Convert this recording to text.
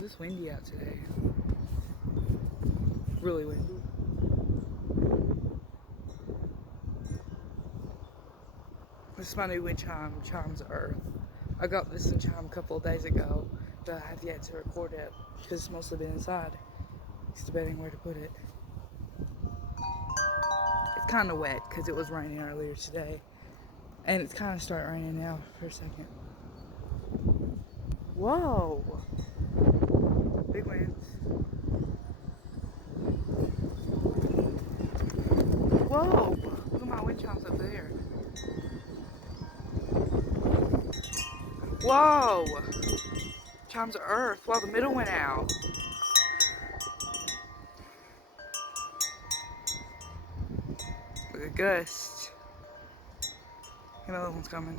It's windy out today. Really windy. This is my new wind chime, Chimes Earth. I got this in Chime a couple of days ago, but I have yet to record it because it's mostly been inside. Just debating where to put it. It's kind of wet because it was raining earlier today. And it's kind of starting raining now for a second. Whoa! Big winds. Whoa! Look at my wind chimes up there. Whoa! Chimes of Earth. Wow, the middle went out. Look at gust. Another one's coming.